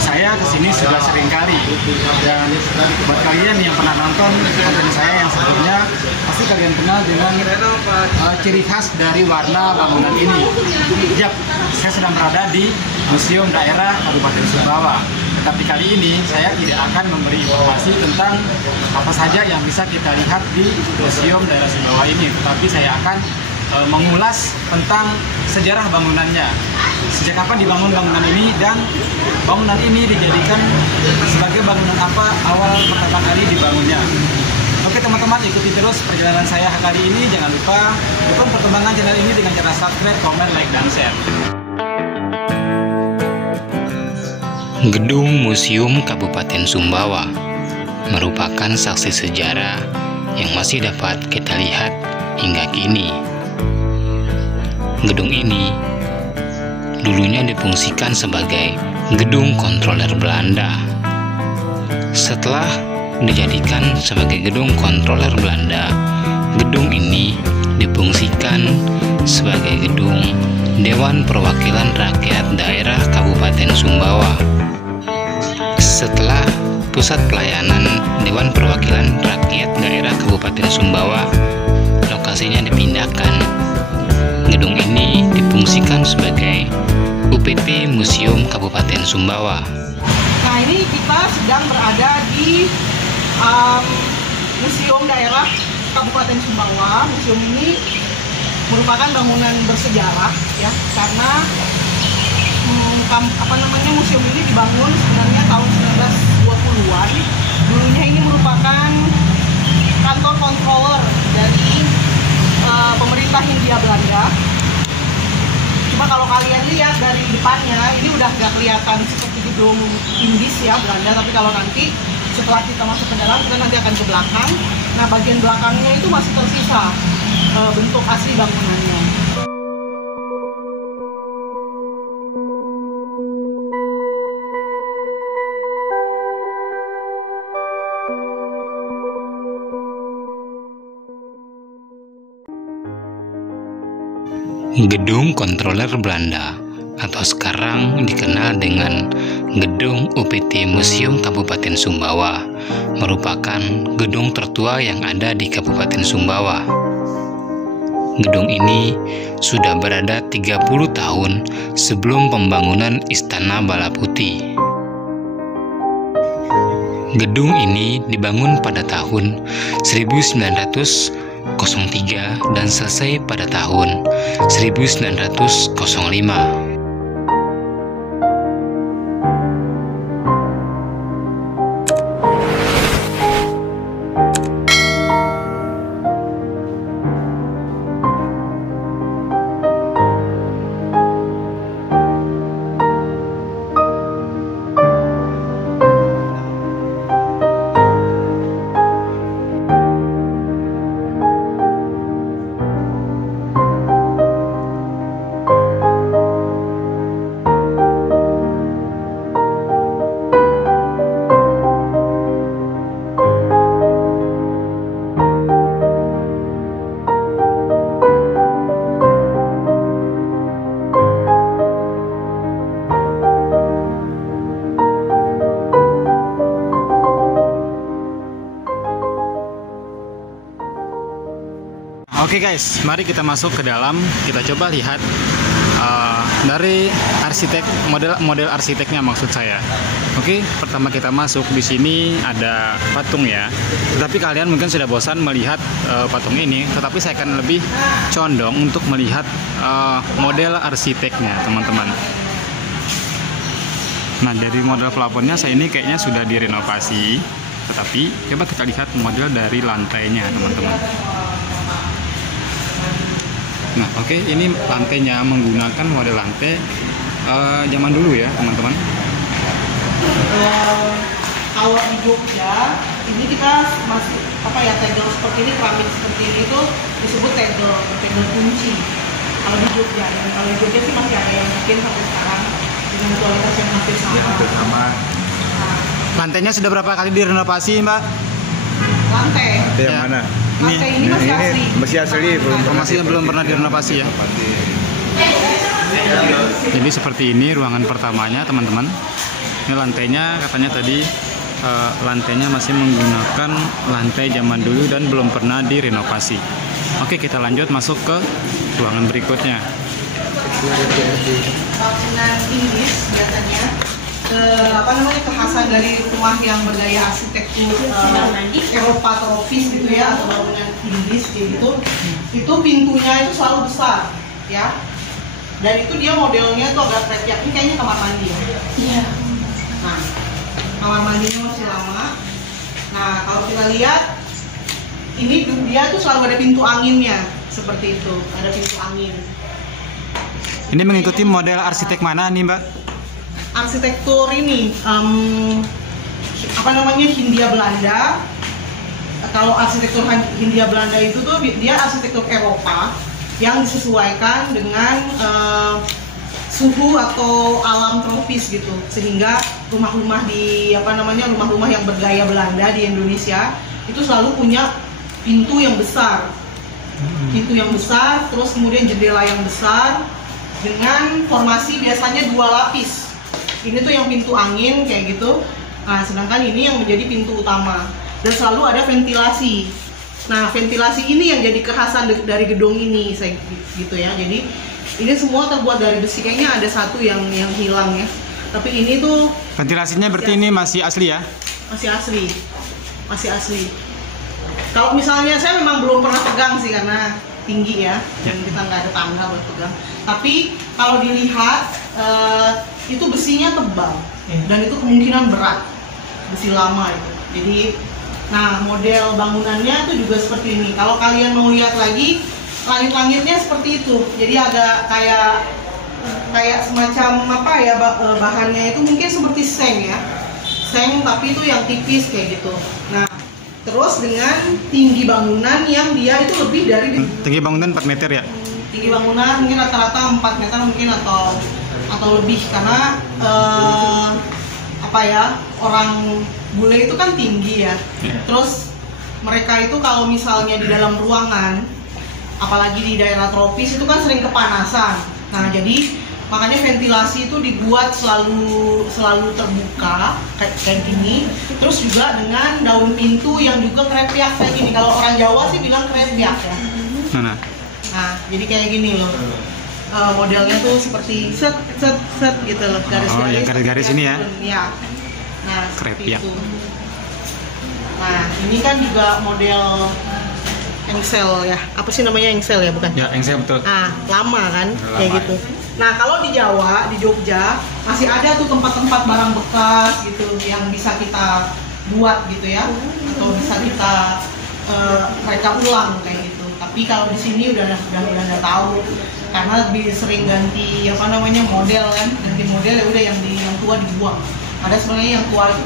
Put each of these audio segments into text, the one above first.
Saya kesini sudah sering kali, dan buat kalian yang pernah nonton konten saya yang sebelumnya, pasti kalian kenal dengan ciri khas dari warna bangunan ini. Yap, saya sedang berada di Museum Daerah Kabupaten Sumbawa. Tapi kali ini saya tidak akan memberi informasi tentang apa saja yang bisa kita lihat di Museum Daerah Sumbawa ini, tetapi saya akan mengulas tentang sejarah bangunannya. Sejak kapan dibangun bangunan ini, dan bangunan ini dijadikan sebagai bangunan apa awal pertama kali dibangunnya. Oke teman-teman, ikuti terus perjalanan saya kali ini. Jangan lupa dukung perkembangan channel ini dengan cara subscribe, komen, like, dan share. Gedung Museum Kabupaten Sumbawa merupakan saksi sejarah yang masih dapat kita lihat hingga kini. Gedung ini dulunya difungsikan sebagai gedung kontroler Belanda. Setelah dijadikan sebagai gedung kontroler Belanda, gedung ini difungsikan sebagai gedung Dewan Perwakilan Rakyat Daerah Kabupaten Sumbawa. Setelah pusat pelayanan Dewan Perwakilan Rakyat Daerah Kabupaten Sumbawa lokasinya dipindahkan, gedung ini difungsikan sebagai UPT Museum Kabupaten Sumbawa. Nah, ini kita sedang berada di Museum Daerah Kabupaten Sumbawa. Museum ini merupakan bangunan bersejarah ya, karena museum ini dibangun sebenarnya tahun 1920-an. Dulunya ini merupakan kantor controller dari pemerintah Hindia Belanda. Cuma kalau kalian lihat dari depannya, ini udah nggak kelihatan seperti gedung Inggris ya Belanda, tapi kalau nanti setelah kita masuk ke dalam, kita nanti akan ke belakang. Nah, bagian belakangnya itu masih tersisa bentuk asli bangunannya. Gedung Kontroler Belanda atau sekarang dikenal dengan Gedung UPT Museum Kabupaten Sumbawa merupakan gedung tertua yang ada di Kabupaten Sumbawa. Gedung ini sudah berada 30 tahun sebelum pembangunan Istana Bala Putih. Gedung ini dibangun pada tahun 1903 dan selesai pada tahun 1905. Oke guys, mari kita masuk ke dalam. Kita coba lihat dari arsitek, model arsiteknya maksud saya. Oke, pertama kita masuk, di sini ada patung ya. Tetapi kalian mungkin sudah bosan melihat patung ini, tetapi saya akan lebih condong untuk melihat model arsiteknya, teman-teman. Nah, dari model plafonnya saya ini kayaknya sudah direnovasi, tetapi coba kita lihat model dari lantainya, teman-teman. Nah, oke, ini lantainya menggunakan model lantai zaman dulu ya, teman-teman. Kalau di Jogja, ini kita masih tegel seperti ini, keramik seperti ini itu disebut tegel kunci. Kalau di Jogja, dan kalau di Jogja sih masih ada yang bikin sampai sekarang dengan kualitas yang hampir sama. Nah, Lantainya sudah berapa kali direnovasi, Mbak? lantai Yang Ya. mana? lantai ini masih asli. Masih asli, Belum pernah direnovasi ya. Jadi seperti ini ruangan pertamanya, teman-teman. Ini lantainya katanya tadi lantainya masih menggunakan lantai zaman dulu dan belum pernah direnovasi. Oke, kita lanjut masuk ke ruangan berikutnya. Bangunan Inggris biasanya kekhasan dari rumah yang bergaya arsitektur Eropa tropis gitu ya, atau bangunan Inggris gitu, itu pintunya itu selalu besar ya, dan itu dia modelnya tuh agak kreatif. Ini kayaknya kamar mandi ya. Iya. Nah, kamar mandinya masih lama. Nah, kalau kita lihat ini dia tuh selalu ada pintu anginnya seperti itu, ada pintu angin. Ini mengikuti model arsitek mana nih, Mbak? Arsitektur ini Hindia Belanda. Kalau arsitektur Hindia Belanda itu tuh dia arsitektur Eropa yang disesuaikan dengan suhu atau alam tropis gitu, sehingga rumah-rumah rumah-rumah yang bergaya Belanda di Indonesia itu selalu punya pintu yang besar, terus kemudian jendela yang besar dengan formasi biasanya 2 lapis. Ini tuh yang pintu angin kayak gitu. Nah, sedangkan ini yang menjadi pintu utama, dan selalu ada ventilasi. Nah, ventilasi ini yang jadi kekhasan dari gedung ini, gitu ya. Jadi ini semua terbuat dari besi. Kayaknya ada satu yang hilang ya. Tapi ini tuh Ventilasinya berarti ini masih asli ya? masih asli. Kalau misalnya saya memang belum pernah pegang sih karena tinggi ya, dan kita nggak ada tangga buat pegang. Tapi kalau dilihat itu besinya tebal dan itu kemungkinan berat, besi lama itu. Jadi, nah model bangunannya itu juga seperti ini. Kalau kalian mau lihat lagi, langit-langitnya seperti itu. Jadi agak kayak semacam bahannya itu mungkin seperti seng ya, tapi itu yang tipis kayak gitu. Nah, terus dengan tinggi bangunan yang dia itu lebih dari Tinggi bangunan 4 meter ya? tinggi bangunan mungkin rata-rata 4 meter mungkin atau lebih, karena orang bule itu kan tinggi ya. Terus mereka itu kalau misalnya di dalam ruangan, apalagi di daerah tropis itu kan sering kepanasan. Nah, jadi makanya ventilasi itu dibuat selalu terbuka kayak gini. Terus juga dengan daun pintu yang juga krepiak kayak gini. Kalau orang Jawa sih bilang krepiak ya. Nah, jadi kayak gini loh. Modelnya tuh seperti set gitu loh, garis-garis. Garis-garis ini ya. Ya. Nah, seperti Krepiak. itu. Nah, ini kan juga model engsel ya. Apa sih namanya, engsel ya, bukan? Ya, engsel betul. Lama kan, kayak Lama. gitu. Nah, kalau di Jawa, di Jogja masih ada tuh tempat-tempat barang bekas gitu yang bisa kita buat gitu ya, atau bisa kita mereka ulang kayak gitu. Tapi kalau di sini udah nggak tahu, karena lebih sering ganti model kan, ganti model ya udah yang tua dibuang. Ada sebenarnya yang tua itu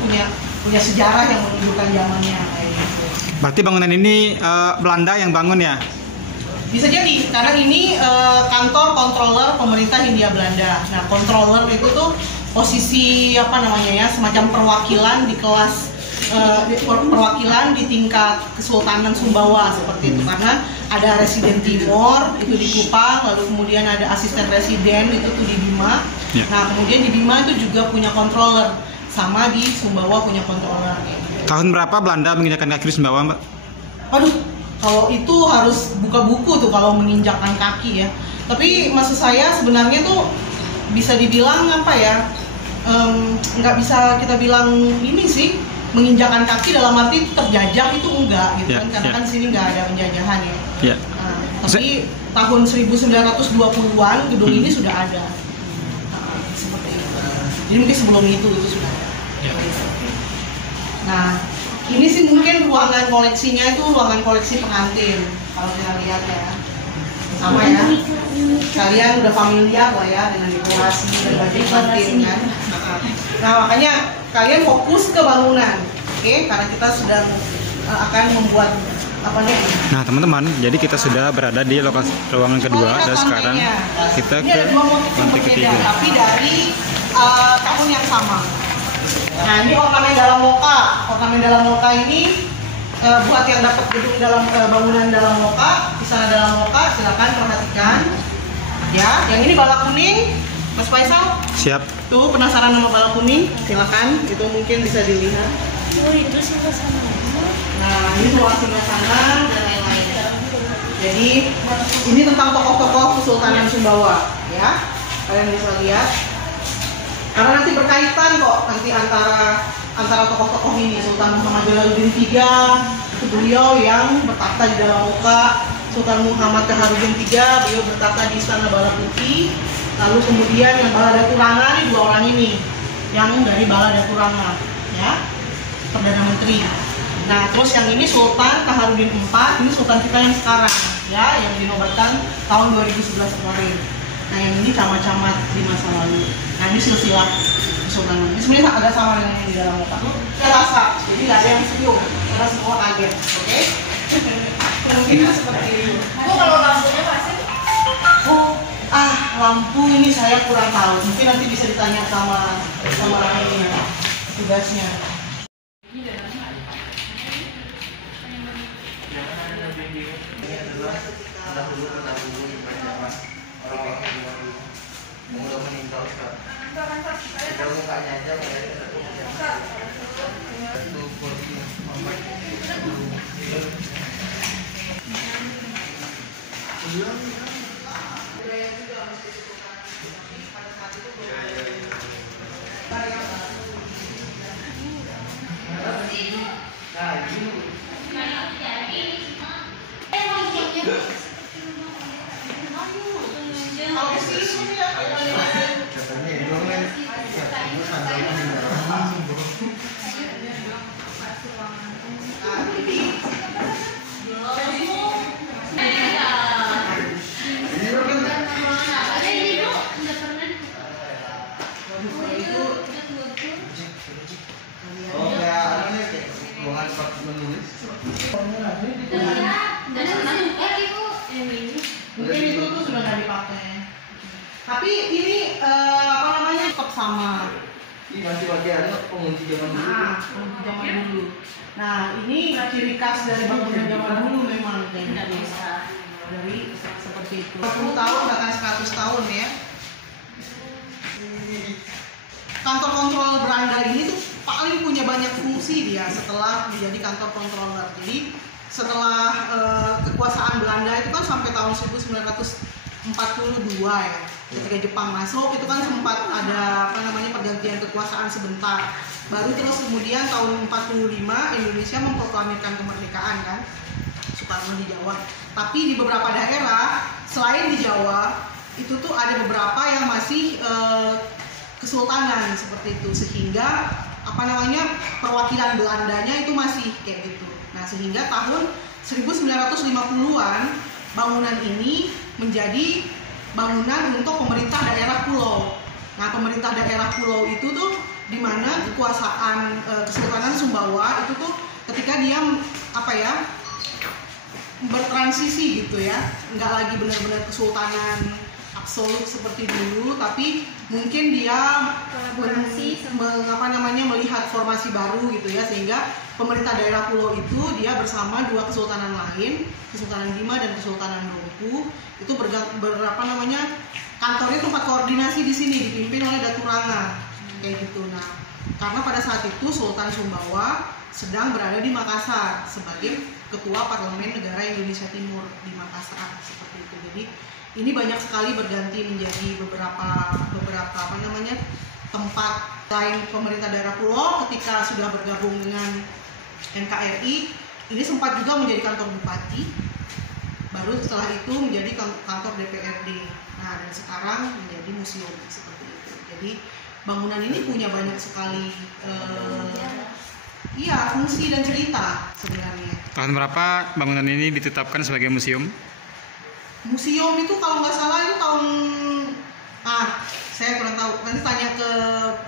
punya sejarah yang menunjukkan zamannya kayak gitu. Berarti bangunan ini Belanda yang bangun ya? Bisa jadi, karena ini kantor controller pemerintah Hindia Belanda. Nah, controller itu tuh posisi semacam perwakilan di kelas perwakilan di tingkat Kesultanan Sumbawa seperti itu. Karena ada residen Timor itu di Kupang, lalu kemudian ada asisten residen itu tuh di Bima. Ya. Nah, kemudian di Bima itu juga punya controller, sama di Sumbawa punya controller. Tahun berapa Belanda menginjakkan kaki di Sumbawa, Mbak? Aduh, kalau itu harus buka buku tuh kalau menginjakkan kaki ya. Tapi maksud saya sebenarnya tuh bisa dibilang nggak bisa kita bilang ini sih menginjakkan kaki dalam arti terjajah itu enggak gitu kan, karena kan sini nggak ada penjajahan ya. Ya. Nah, tapi tahun 1920-an gedung ini sudah ada. Seperti itu. Jadi mungkin sebelum itu sudah ada. Nah, ini sih mungkin ruangan koleksinya itu ruangan koleksi pengantin kalau kita lihat ya. Sama ya. Kalian udah familiar lah ya dengan dekorasi dan baju pengantin kan. Nah, makanya kalian fokus ke bangunan, oke? Karena kita sedang akan membuat apa nih? Nah teman-teman, jadi kita sudah berada di lokasi ruangan kedua dan sekarang kita ke lantai ketiga. Tapi dari tahun yang sama. Nah ini ornamen dalam loka. Ornamen dalam loka ini buat yang dapat gedung dalam bangunan dalam loka, di sana dalam loka, silakan perhatikan. Ya, yang ini bala kuning, Mas Faisal. Siap. Tuh penasaran sama bala kuning? Silakan, itu mungkin bisa dilihat. Oh itu singgah-sana. Nah ini ruang singgah-sana dan lain-lain. Jadi ini tentang tokoh-tokoh Kesultanan Sumbawa, ya. Kalian bisa lihat. Karena nanti berkaitan kok nanti antara tokoh-tokoh ini. Sultan Muhammad Jalaluddin III itu beliau yang bertahta di dalam loka. Sultan Muhammad Taharuddin III beliau bertahta di Istana Bala Putih. Lalu kemudian yang Bala Daturanga ini dua orang ini yang dari Bala Daturanga, ya, Perdana Menteri. Nah terus yang ini Sultan Taharuddin IV, ini Sultan kita yang sekarang, ya, yang dinobatkan tahun 2011 kemarin. Nah yang ini camat-camat di masa lalu. Nah ini silsilah Kesultanan. Ini sebenarnya agak sama dengan yang di dalam loka. Kita rasa, jadi nggak ada yang senyum, karena semua kaget, oke? Mungkin seperti itu. Bu kalau lampunya pasti? Lampu ini saya kurang tahu. Mungkin nanti bisa ditanya sama ini ya, tugasnya. Mungkin itu tuh sudah nggak dipakai. Tapi ini tetap sama. Ini masih bagiannya pengunci zaman dulu. Zaman dulu. Nah ini ciri khas dari bangunan zaman dulu memang kayak gitu. Dari seperti itu. 40 tahun bahkan 100 tahun ya. Kantor kontrol beranda ini tuh paling punya banyak fungsi dia setelah menjadi kantor controller. Jadi setelah kekuasaan Belanda itu kan sampai tahun 1942 ya, ketika Jepang masuk itu kan sempat ada pergantian kekuasaan sebentar. Baru terus kemudian tahun 45 Indonesia memproklamirkan kemerdekaan kan, Soekarno di Jawa. Tapi di beberapa daerah selain di Jawa itu tuh ada beberapa yang masih kesultanan seperti itu, sehingga perwakilan Belandanya itu masih kayak gitu. Nah sehingga tahun 1950-an bangunan ini menjadi bangunan untuk pemerintah daerah pulau. Nah pemerintah daerah pulau itu tuh di mana kekuasaan Kesultanan Sumbawa itu tuh ketika dia bertransisi gitu ya, nggak lagi benar-benar kesultanan absolut seperti dulu, tapi mungkin dia melihat formasi baru gitu ya, sehingga pemerintah daerah pulau itu dia bersama dua kesultanan lain, Kesultanan Bima dan Kesultanan Bengku, itu kantornya tempat koordinasi di sini dipimpin oleh Daturanga kayak gitu. Nah karena pada saat itu Sultan Sumbawa sedang berada di Makassar sebagai ketua Parlemen Negara Indonesia Timur di Makassar seperti itu. Jadi ini banyak sekali berganti menjadi beberapa tempat lain pemerintah daerah pulau ketika sudah bergabung dengan NKRI. Ini sempat juga menjadi kantor bupati, baru setelah itu menjadi kantor DPRD. Nah dan sekarang menjadi museum seperti itu. Jadi bangunan ini punya banyak sekali fungsi dan cerita sebenarnya. Tahun berapa bangunan ini ditetapkan sebagai museum? Museum itu kalau nggak salah itu tahun saya kurang tahu, nanti tanya ke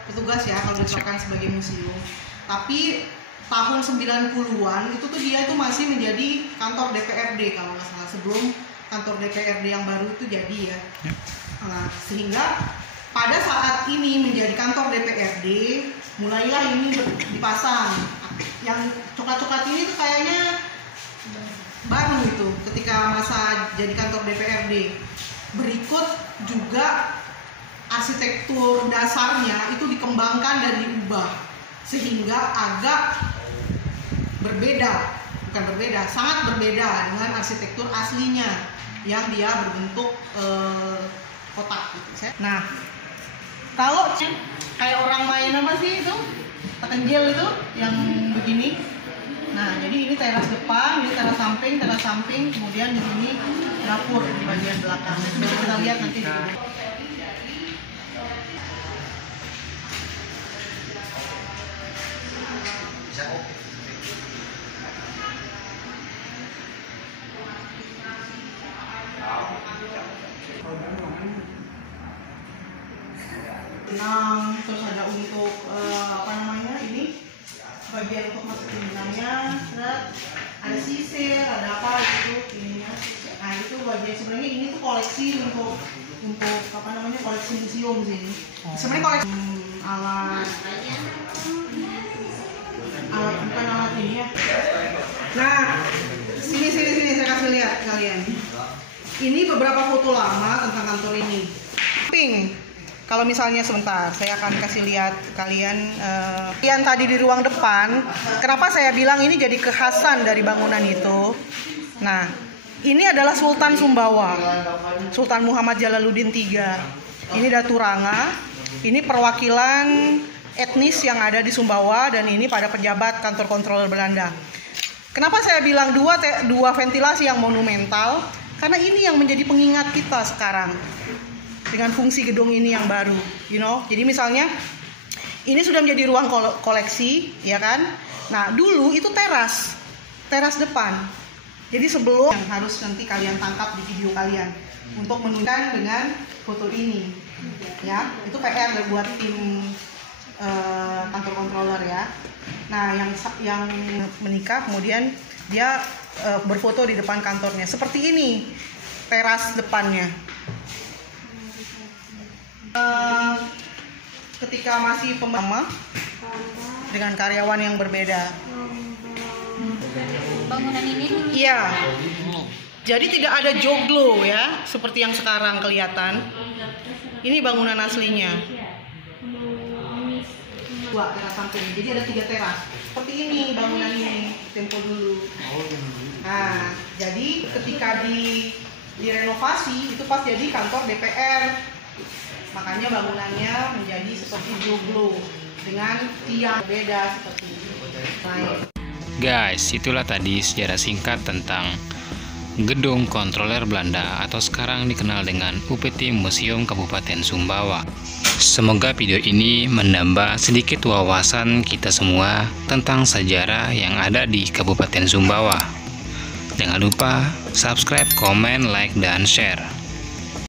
petugas ya kalau ditetapkan sebagai museum. Tapi tahun 90-an itu tuh dia itu masih menjadi kantor DPRD kalau nggak salah, sebelum kantor DPRD yang baru itu jadi ya. Nah, sehingga pada saat ini menjadi kantor DPRD mulailah ini dipasang. Yang coklat-coklat ini tuh kayaknya baru itu ketika masa jadi kantor DPRD. Berikut juga arsitektur dasarnya itu dikembangkan dan diubah sehingga agak berbeda, bukan berbeda, sangat berbeda dengan arsitektur aslinya yang dia berbentuk kotak gitu. Nah, kalau kayak orang main apa sih itu tekenjel itu yang begini. Nah, jadi ini teras depan, ini teras samping, kemudian di sini dapur di bagian belakang. Itu bisa kita lihat nanti di video. Terus ada untuk ini bagian untuk masukin benangnya, ada sisir, ada apa gitu ininya. Nah itu bagian sebenarnya ini tuh koleksi untuk koleksi museum sini. Sebenarnya koleksi alat bukan alat ini ya. Nah sini saya kasih lihat kalian. Ini beberapa foto lama tentang kantor ini. Kalau misalnya sebentar, saya akan kasih lihat kalian yang tadi di ruang depan. Kenapa saya bilang ini jadi kekhasan dari bangunan itu? Nah, ini adalah Sultan Sumbawa, Sultan Muhammad Jalaluddin III. Ini Datu Ranga. Ini perwakilan etnis yang ada di Sumbawa dan ini pada pejabat kantor kontroler Belanda. Kenapa saya bilang dua ventilasi yang monumental? Karena ini yang menjadi pengingat kita sekarang. Dengan fungsi gedung ini yang baru, Jadi misalnya ini sudah menjadi ruang koleksi, ya kan? Nah, dulu itu teras depan. Jadi sebelum yang harus nanti kalian tangkap di video kalian untuk menunjukkan dengan foto ini, ya. Itu PR buat tim kantor controller ya. Nah, yang menikah kemudian dia berfoto di depan kantornya. Seperti ini teras depannya. Ketika masih pemama dengan karyawan yang berbeda. Bangunan ini? Iya. Jadi tidak ada joglo ya, seperti yang sekarang kelihatan. Ini bangunan aslinya. Dua teras samping. Jadi ada 3 teras. Seperti ini bangunan ini tempo dulu. Nah, jadi ketika direnovasi itu pas jadi kantor DPR. Makanya bangunannya menjadi seperti joglo dengan tiang berbeda seperti ini. Guys, itulah tadi sejarah singkat tentang Gedung Kontroler Belanda atau sekarang dikenal dengan UPT Museum Kabupaten Sumbawa. Semoga video ini menambah sedikit wawasan kita semua tentang sejarah yang ada di Kabupaten Sumbawa. Jangan lupa subscribe, komen, like, dan share.